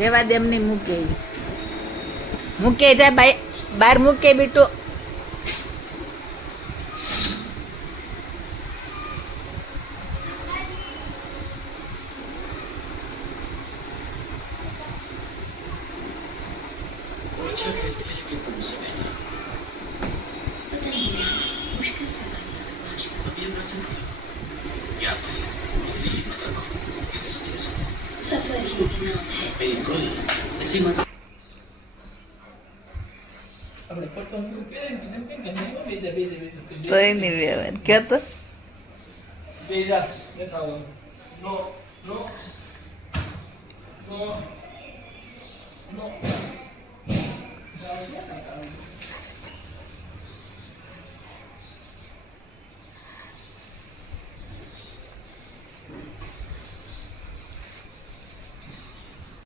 રેવા દે એમની મૂકે મૂકે જાય બાર મૂકે બીટો सफर ही इनाम है बिल्कुल इसी मत તો એની વ્યવહાર કયો તો No.